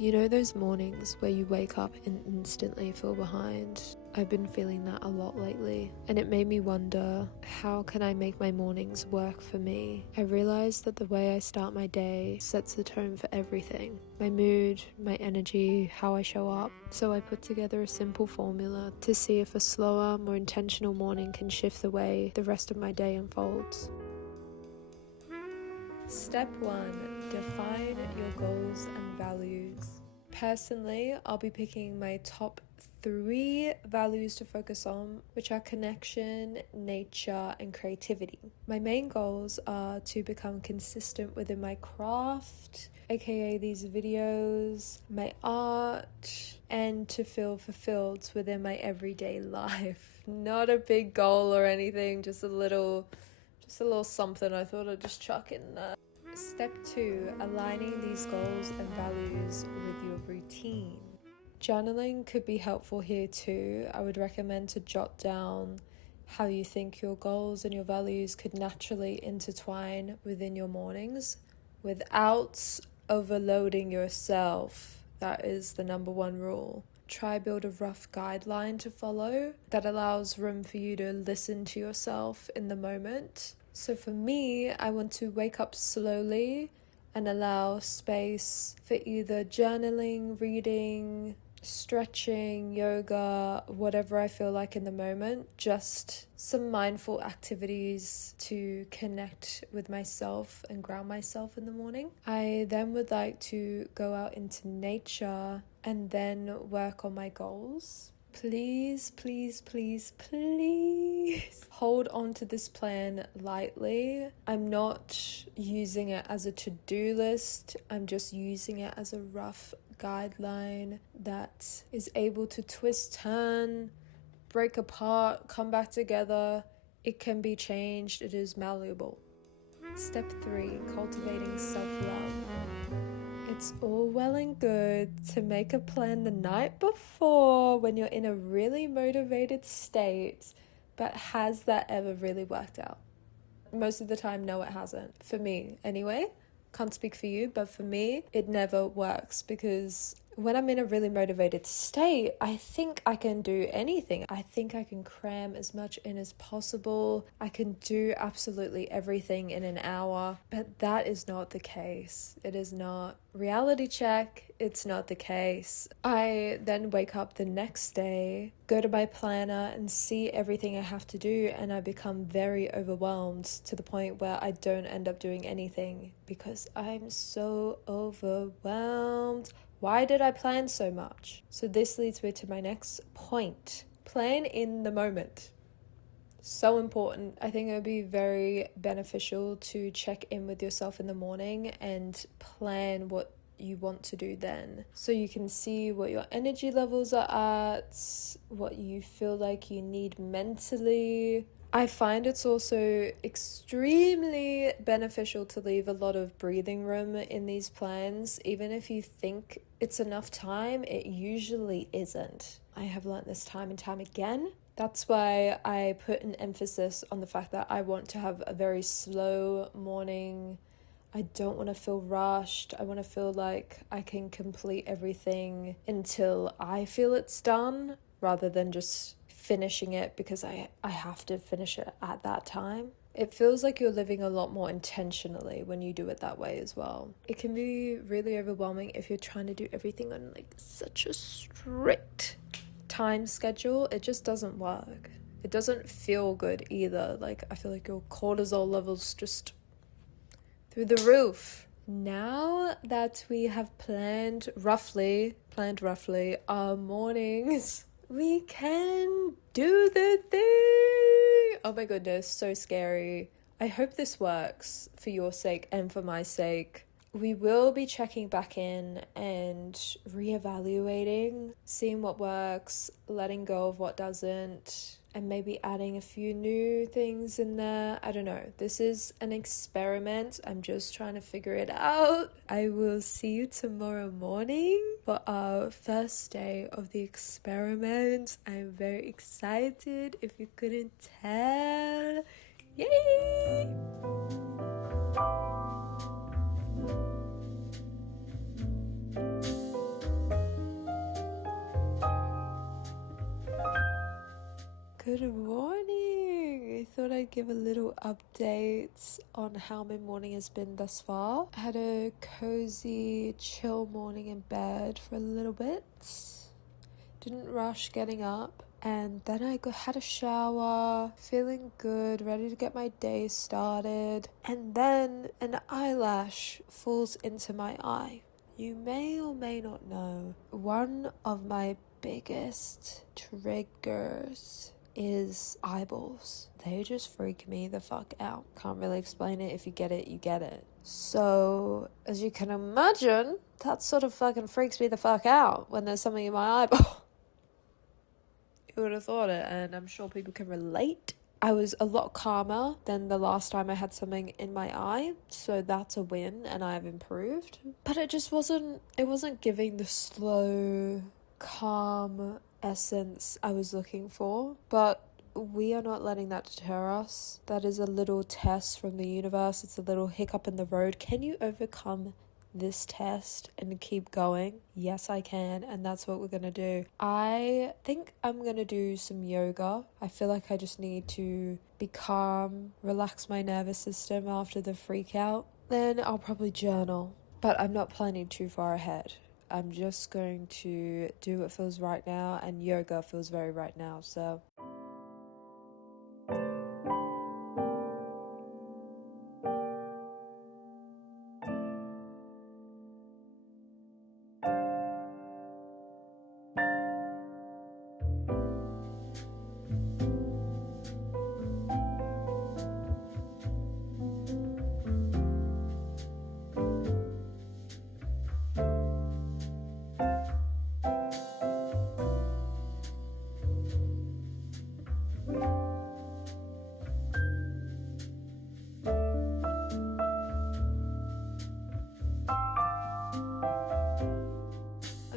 You know those mornings where you wake up and instantly feel behind? I've been feeling that a lot lately, and it made me wonder, how can I make my mornings work for me? I realized that the way I start my day sets the tone for everything. My mood, my energy, how I show up. So I put together a simple formula to see if a slower, more intentional morning can shift the way the rest of my day unfolds. Step 1. Define your goals and values. Personally, I'll be picking my top 3 values to focus on, which are connection, nature, and creativity. My main goals are to become consistent within my craft, aka these videos, my art, and to feel fulfilled within my everyday life. Not a big goal or anything, just a little something I thought I'd just chuck in there. Step 2. Aligning these goals and values with your routine. Journaling could be helpful here too. I would recommend to jot down how you think your goals and your values could naturally intertwine within your mornings without overloading yourself. That is the number 1 rule. Try build a rough guideline to follow that allows room for you to listen to yourself in the moment. So for me, I want to wake up slowly and allow space for either journaling, reading, stretching, yoga, whatever I feel like in the moment. Just some mindful activities to connect with myself and ground myself in the morning. I then would like to go out into nature and then work on my goals. Please hold on to this plan lightly. I'm not using it as a to-do list. I'm just using it as a rough guideline that is able to twist, turn, break apart, come back together. It can be changed. It is malleable. Step 3, cultivating self-love. It's all well and good to make a plan the night before when you're in a really motivated state, but has that ever really worked out? Most of the time, no, it hasn't. For me, anyway. Can't speak for you, but for me, it never works because when I'm in a really motivated state, I think I can do anything. I think I can cram as much in as possible. I can do absolutely everything in an hour, but that is not the case. It is not. Reality check, it's not the case. I then wake up the next day, go to my planner and see everything I have to do, and I become very overwhelmed to the point where I don't end up doing anything because I'm so overwhelmed. Why did I plan so much? So this leads me to my next point. Plan in the moment. So important. I think it would be very beneficial to check in with yourself in the morning and plan what you want to do then. So you can see what your energy levels are at, what you feel like you need mentally. I find it's also extremely beneficial to leave a lot of breathing room in these plans. Even if you think it's enough time, it usually isn't. I have learned this time and time again. That's why I put an emphasis on the fact that I want to have a very slow morning. I don't want to feel rushed. I want to feel like I can complete everything until I feel it's done, rather than just finishing it because I have to finish it at that time. It feels like you're living a lot more intentionally when you do it that way as well. It can be really overwhelming if you're trying to do everything on like such a strict time schedule. It just doesn't work. It doesn't feel good either. Like I feel like your cortisol levels just through the roof. Now that we have planned roughly our mornings, we can do the thing. Oh my goodness, so scary. I hope this works for your sake and for my sake. We will be checking back in and reevaluating, seeing what works, letting go of what doesn't, and maybe adding a few new things in there. I don't know. This is an experiment. I'm just trying to figure it out. I will see you tomorrow morning for our first day of the experiment. I'm very excited, if you couldn't tell. Yay! Good morning! I thought I'd give a little update on how my morning has been thus far. I had a cozy, chill morning in bed for a little bit. Didn't rush getting up. And then I had a shower, feeling good, ready to get my day started. And then an eyelash falls into my eye. You may or may not know, one of my biggest triggers is eyeballs. They just freak me the fuck out. Can't really explain it. If you get it, you get it. So, as you can imagine, that sort of fucking freaks me the fuck out when there's something in my eyeball. Who would have thought it? And I'm sure people can relate. I was a lot calmer than the last time I had something in my eye, so that's a win, and I've improved. But it wasn't giving the slow, calm essence I was looking for. But we are not letting that deter us. That is a little test from the universe. It's a little hiccup in the road. Can you overcome this test and keep going? Yes, I can, and that's what we're gonna do. I think I'm gonna do some yoga. I feel like I just need to be calm, relax my nervous system after the freak out. Then I'll probably journal, but I'm not planning too far ahead. I'm just going to do what feels right now, and yoga feels very right now, so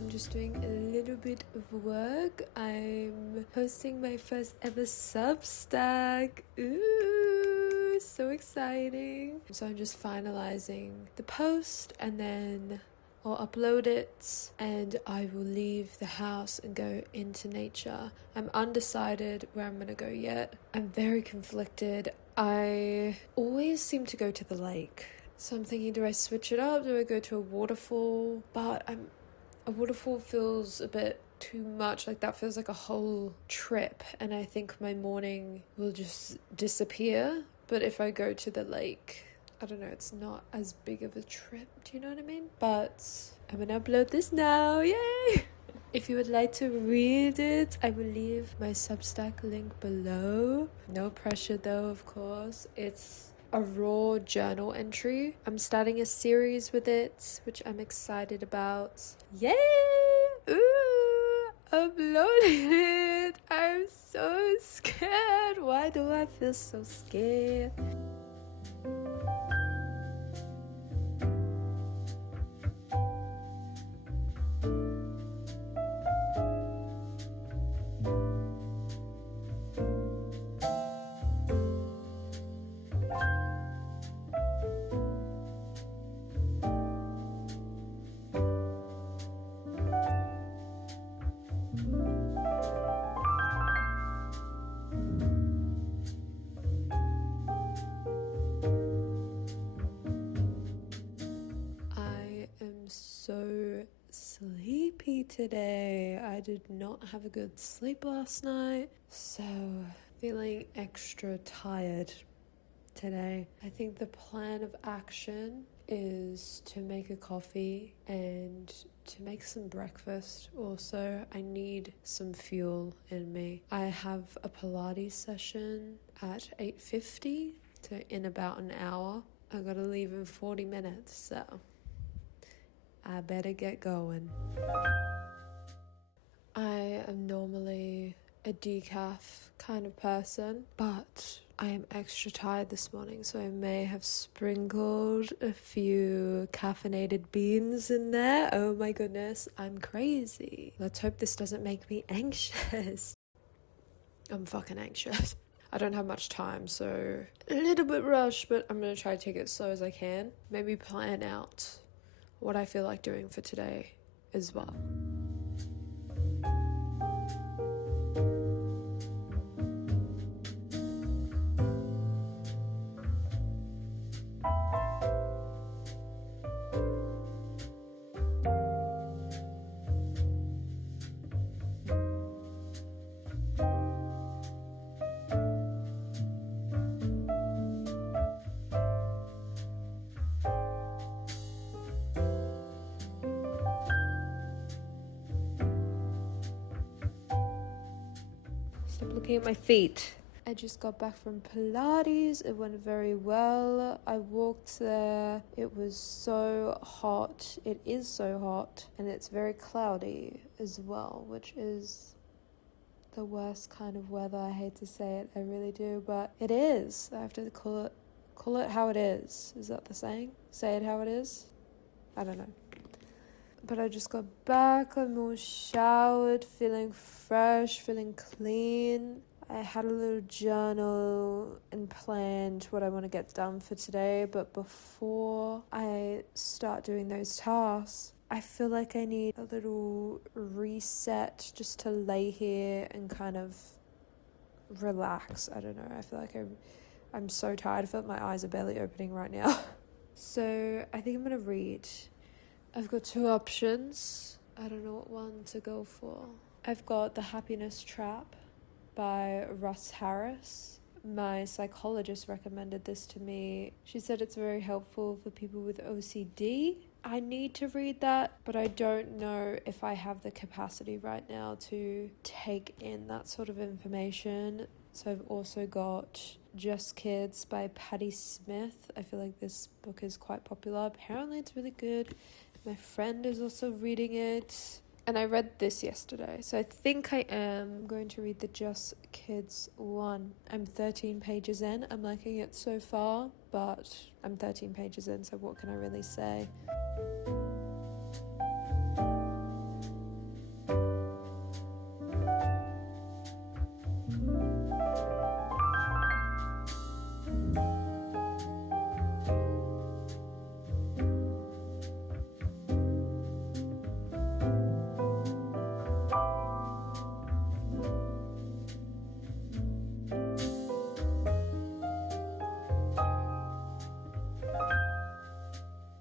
just doing a little bit of work. I'm posting my first ever Substack. Ooh, so exciting. So I'm just finalizing the post and then I'll upload it and I will leave the house and go into nature. I'm undecided where I'm gonna go yet. I'm very conflicted. I always seem to go to the lake. So I'm thinking, do I switch it up? Do I go to a waterfall? But a waterfall feels a bit too much. Like that feels like a whole trip. And I think my morning will just disappear. But if I go to the lake, I don't know, it's not as big of a trip. Do you know what I mean? But I'm gonna upload this now. Yay! If you would like to read it, I will leave my Substack link below. No pressure though, of course. It's a raw journal entry. I'm starting a series with it, which I'm excited about. Yay! Ooh! Uploading it! I'm so scared. Why do I feel so scared? So sleepy today. I did not have a good sleep last night, so feeling extra tired today. I think the plan of action is to make a coffee and to make some breakfast. Also, I need some fuel in me. I have a Pilates session at 8:50, so in about an hour. I gotta leave in 40 minutes, so I better get going. I am normally a decaf kind of person, but I am extra tired this morning, so I may have sprinkled a few caffeinated beans in there. Oh my goodness, I'm crazy. Let's hope this doesn't make me anxious. I'm fucking anxious. I don't have much time, so a little bit rushed, but I'm gonna try to take it as slow as I can. Maybe plan out what I feel like doing for today as well. looking at my feet. I just got back from Pilates. It went very well. I walked there. It was so hot. It is so hot. And it's very cloudy as well, which is the worst kind of weather. I hate to say it. I really do. But it is. I have to call it how it is. Is that the saying? Say it how it is? I don't know. But I just got back. I'm all showered, feeling fresh, feeling clean. I had a little journal and planned what I want to get done for today, but before I start doing those tasks, I feel like I need a little reset just to lay here and kind of relax. I don't know. I feel like I'm so tired. I feel like my eyes are barely opening right now. So I think I'm going to read. I've got two options. I don't know what one to go for. I've got The Happiness Trap by Russ Harris. My psychologist recommended this to me. She said it's very helpful for people with OCD. I need to read that, but I don't know if I have the capacity right now to take in that sort of information. So I've also got Just Kids by Patti Smith. I feel like this book is quite popular. Apparently it's really good. My friend is also reading it. And I read this yesterday, so I think I am going to read the Just Kids one. I'm 13 pages in. I'm liking it so far, but I'm 13 pages in, so what can I really say?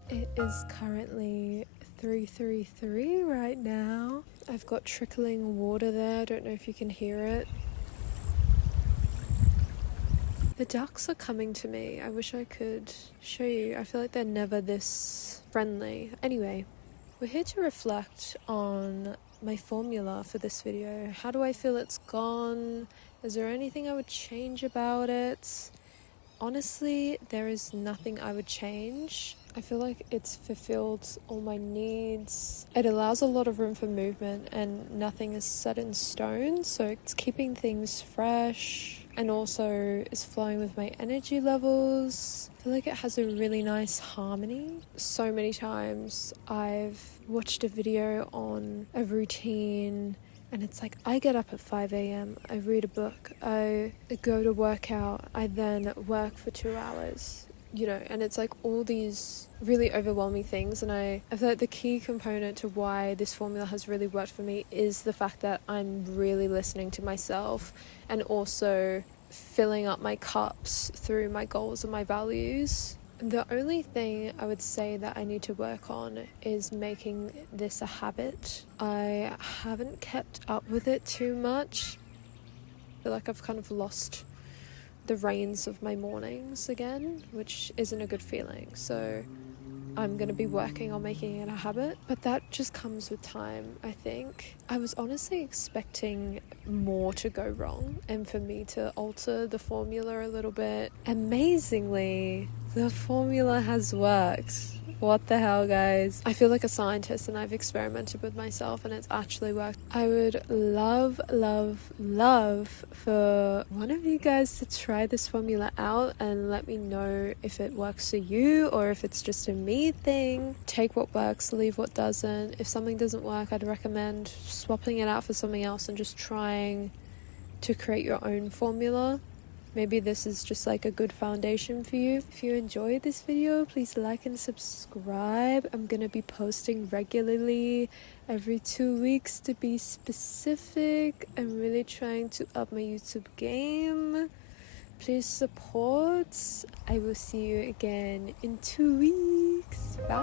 It is currently 3:33 right now. I've got trickling water there. I don't know if you can hear it. The ducks are coming to me. I wish I could show you. I feel like they're never this friendly. Anyway, we're here to reflect on my formula for this video. How do I feel it's gone? Is there anything I would change about it? Honestly, there is nothing I would change. I feel like it's fulfilled all my needs. It allows a lot of room for movement and nothing is set in stone. So it's keeping things fresh and also is flowing with my energy levels. I feel like it has a really nice harmony. So many times I've watched a video on a routine and it's like I get up at 5 a.m, I read a book, I go to work out, I then work for 2 hours, you know, and it's like all these really overwhelming things. And I feel like the key component to why this formula has really worked for me is the fact that I'm really listening to myself and also filling up my cups through my goals and my values. The only thing I would say that I need to work on is making this a habit. I haven't kept up with it too much. I feel like I've kind of lost the reins of my mornings again, which isn't a good feeling. So I'm going to be working on making it a habit, but that just comes with time, I think. I was honestly expecting more to go wrong and for me to alter the formula a little bit. Amazingly, the formula has worked. What the hell, guys? I feel like a scientist and I've experimented with myself and it's actually worked. I would love for one of you guys to try this formula out and let me know if it works for you or if it's just a me thing. Take what works, leave what doesn't. If something doesn't work, I'd recommend swapping it out for something else and just trying to create your own formula. Maybe this is just like a good foundation for you. If you enjoyed this video, please like and subscribe. I'm gonna be posting regularly every 2 weeks to be specific. I'm really trying to up my YouTube game. Please support. I will see you again in 2 weeks. Bye.